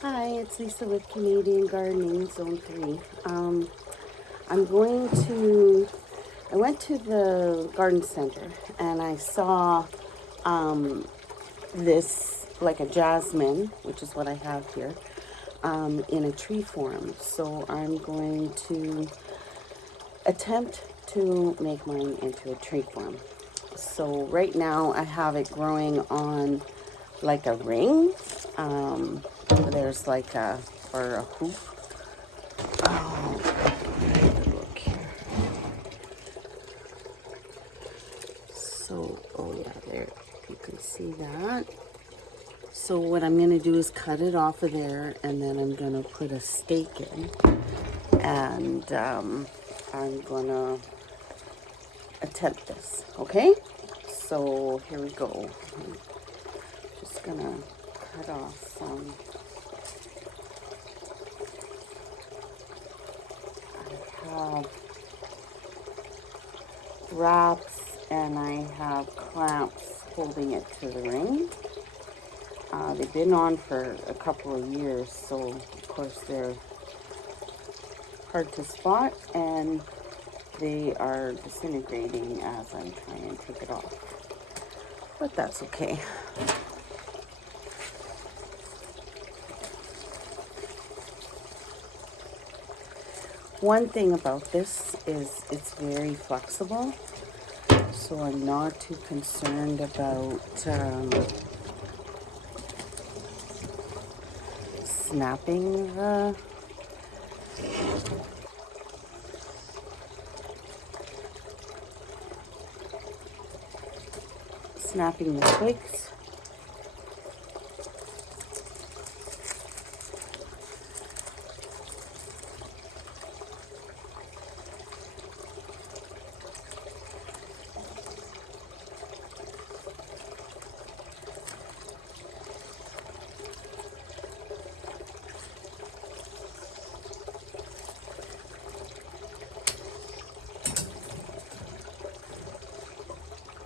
Hi, it's Lisa with Canadian Gardening Zone 3. I'm going to, I went to the garden center and I saw this, like a jasmine, which is what I have here, in a tree form. So I'm going to attempt to make mine into a tree form. So right now I have it growing on like a ring. There's like or a hoop. Oh, look here. So, oh yeah, there, you can see that. So what I'm gonna do is cut it off of there, and then I'm gonna put a stake in, and I'm gonna attempt this, okay? So here we go. I'm just gonna cut off some. I have wraps and I have clamps holding it to the ring. They've been on for a couple of years, so of course they're hard to spot and they are disintegrating as I'm trying to take it off. But that's okay. One thing about this is it's very flexible, so I'm not too concerned about snapping the twigs.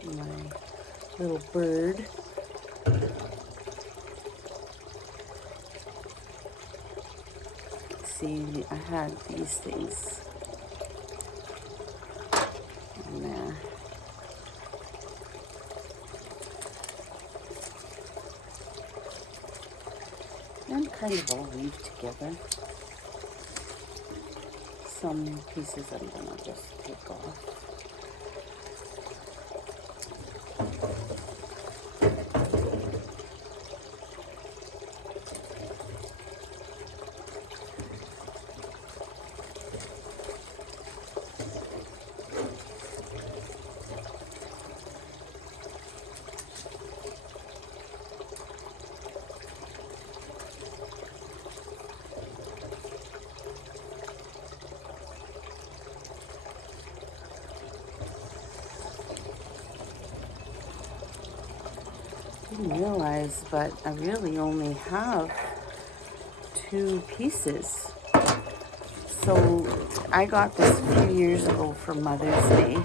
My little bird. See, I had these things in there. And kind of all weave together. Some pieces I'm gonna just take off. Didn't realize, but I really only have 2 pieces. So I got this a few years ago for Mother's Day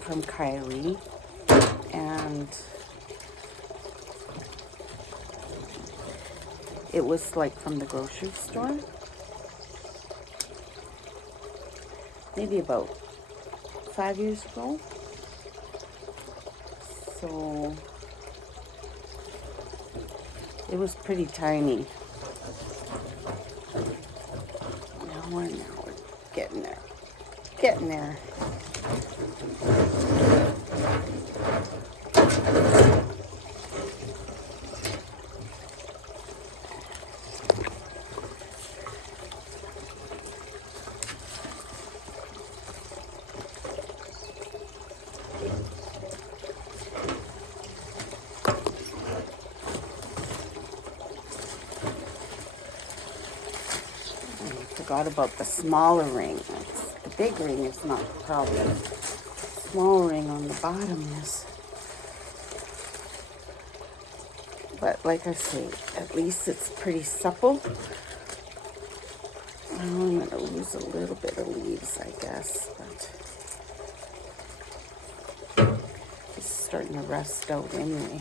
from Kylie, and it was like from the grocery store, maybe about 5 years ago. So it was pretty tiny. Now we're getting there. Getting there. Forgot about the smaller ring. The big ring is not the problem. The small ring on the bottom is. But like I say, at least it's pretty supple. I'm going to lose a little bit of leaves, I guess, but it's starting to rust out anyway.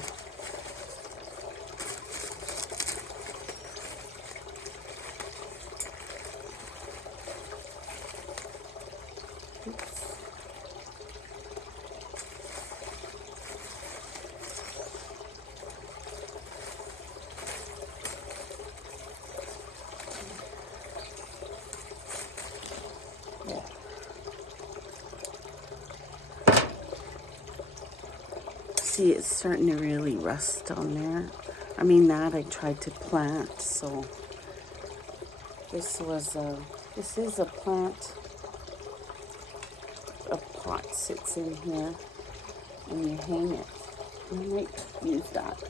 see it's starting to really rust on there. I mean, that I tried to plant, so this is a plant. A pot sits in here and you hang it. I might use that.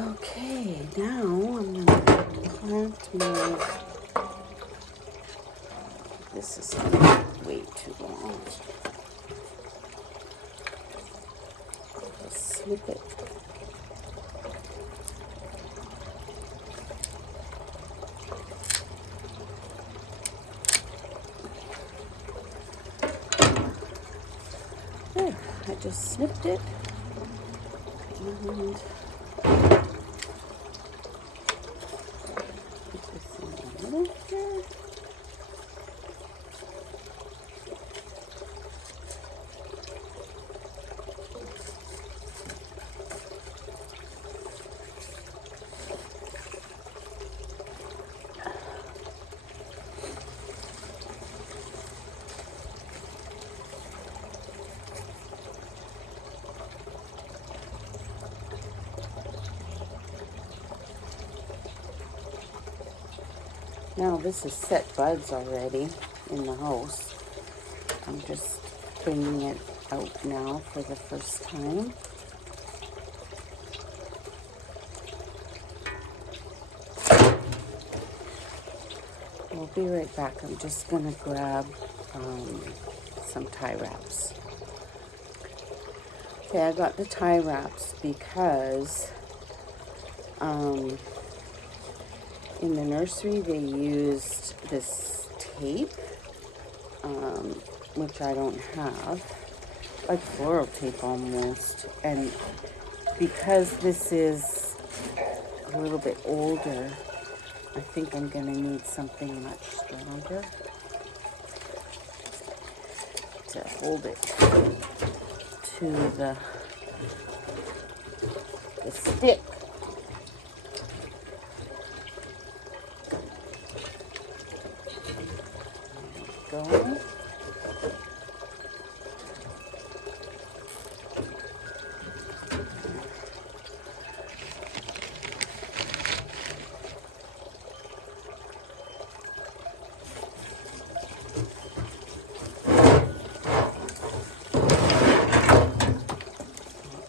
Okay, now I'm going to plant my... This is going to be way too long. Just snip it. There, I just snipped it. And put this in the middle here. Now this is set buds already in the house. I'm just bringing it out now for the first time. We'll be right back. I'm just gonna grab some tie wraps. Okay, I got the tie wraps because in the nursery they used this tape, which I don't have, like floral tape almost, and because this is a little bit older, I think I'm going to need something much stronger to hold it to the stick. There we go.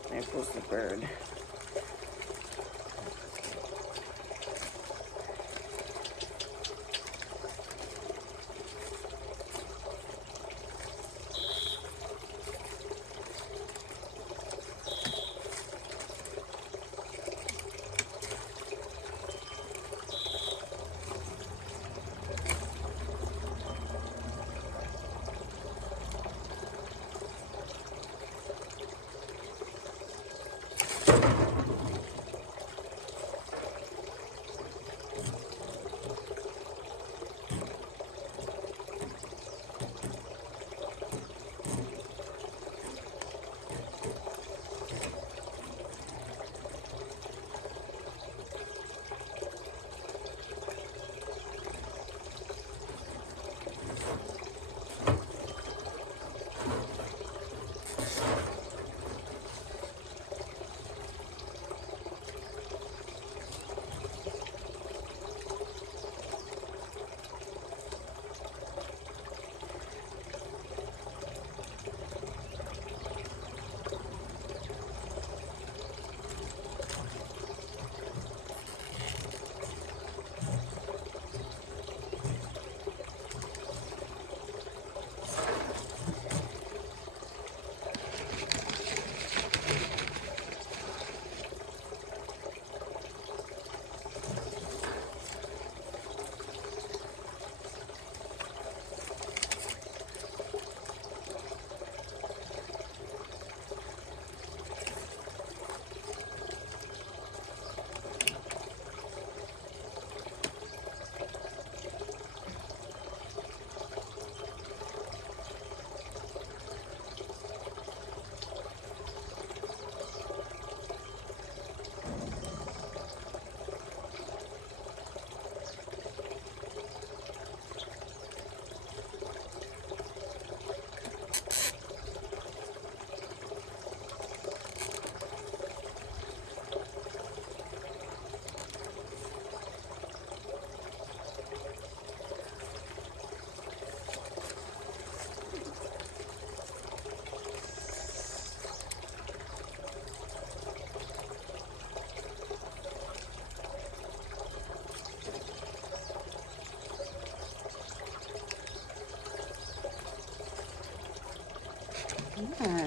There goes the bird.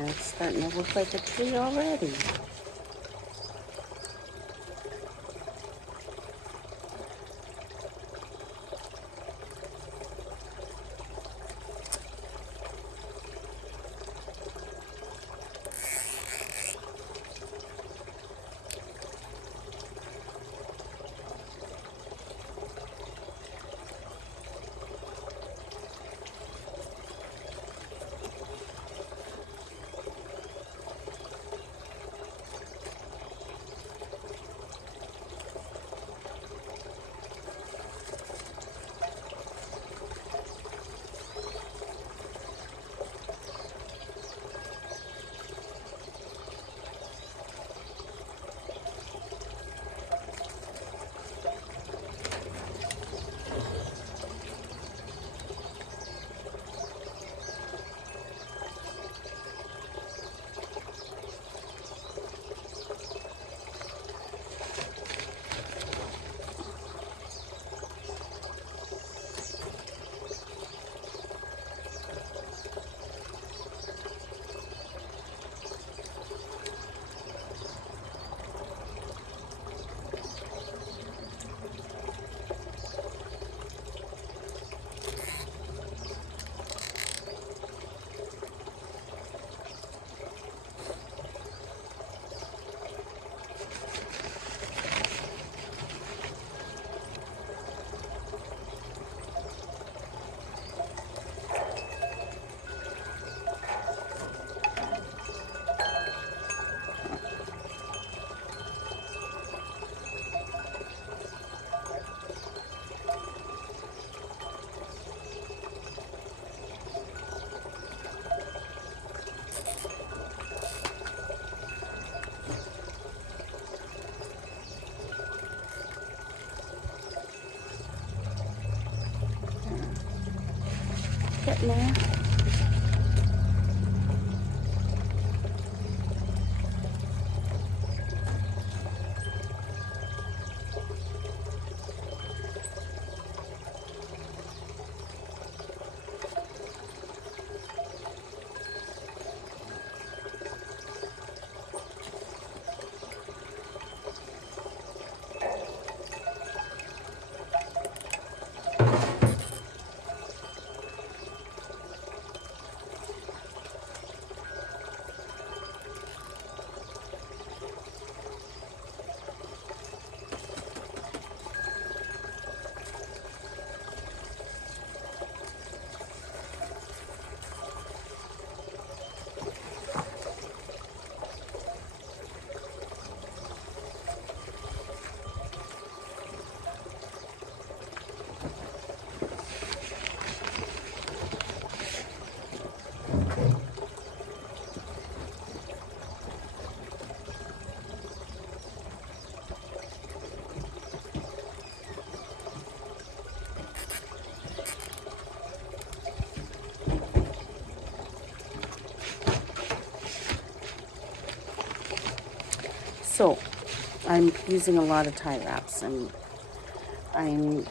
it's starting to look like a tree already. Getting there. So, I'm using a lot of tie wraps, and I'm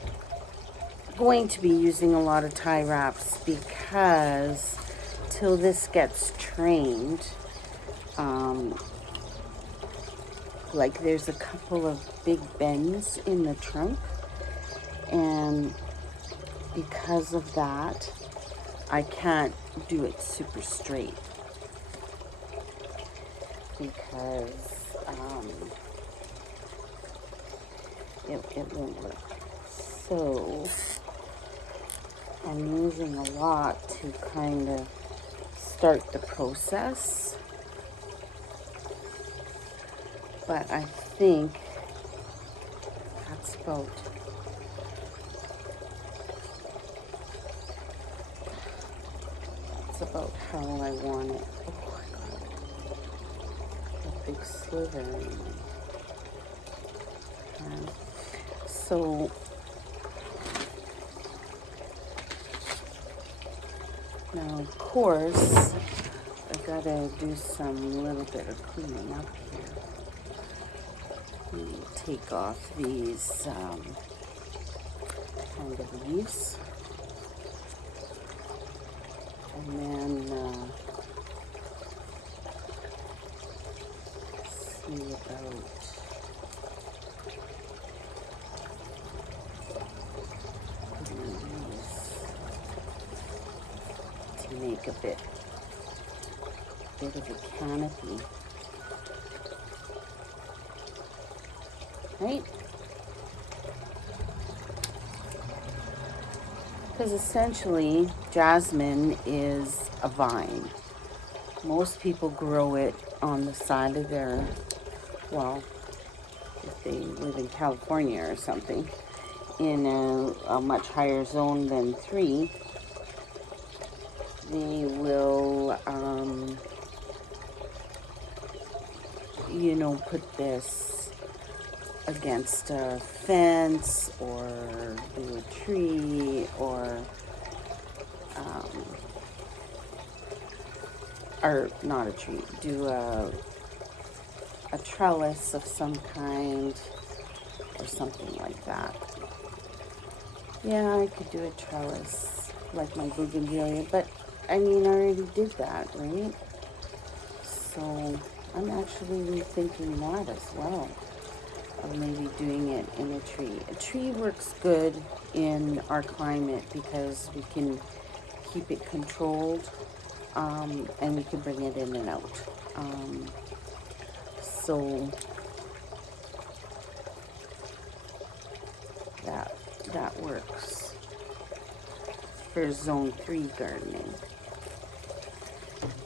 going to be using a lot of tie wraps because till this gets trained, like there's a couple of big bends in the trunk, and because of that, I can't do it super straight because it won't work. So I'm using a lot to kind of start the process, but I think that's about how I want it. Oh, I got a big sliver in my hand. So now, of course, I gotta do some little bit of cleaning up here. Take off these kind of leaves, and then me about to make a bit of a canopy, right? Because essentially, jasmine is a vine. Most people grow it on the side of their, well, if they live in California or something, in a much higher zone than 3, they will, you know, put this against a fence or do a tree or not a tree, do a trellis of some kind or something like that. Yeah, I could do a trellis like my bougainvillea, but I mean, I already did that, right? So I'm actually rethinking that as well, of maybe doing it in a tree. A tree works good in our climate because we can keep it controlled, and we can bring it in and out. So that works for zone 3 gardening.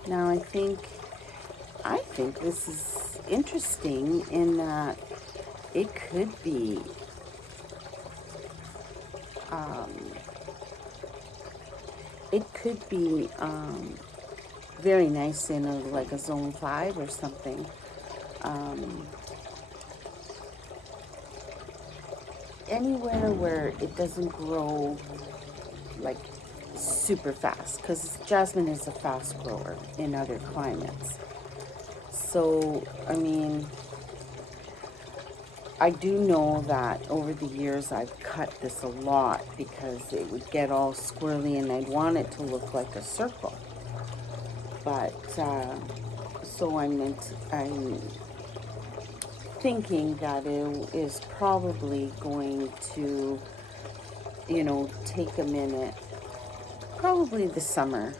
Now I think this is interesting in that it could be very nice in like a zone 5 or something. Anywhere where it doesn't grow like super fast, because jasmine is a fast grower in other climates. So, I mean, I do know that over the years I've cut this a lot because it would get all squirrely and I'd want it to look like a circle. But, so I'm thinking that it is probably going to, you know, take a minute, probably the summer,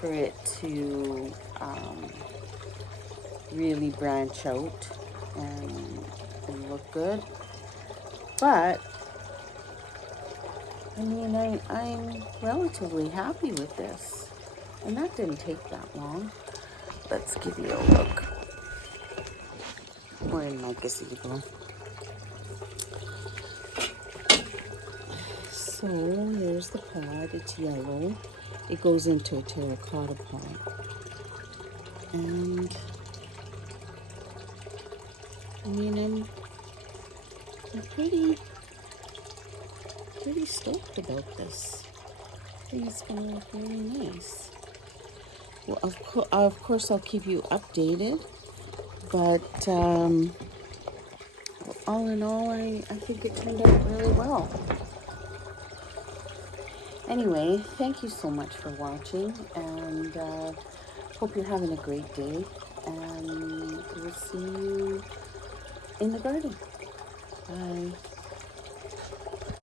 for it to really branch out and look good. But I mean, I'm relatively happy with this, and that didn't take that long. Let's give you a look. We're in my gazebo. So there's the pot. It's yellow. It goes into a terracotta pot, and I mean, I'm pretty stoked about this. I think it's gonna look really nice. Well, of course, I'll keep you updated. But all in all, I think it turned out really well. Anyway, thank you so much for watching, and hope you're having a great day. And we'll see you in the garden. Bye.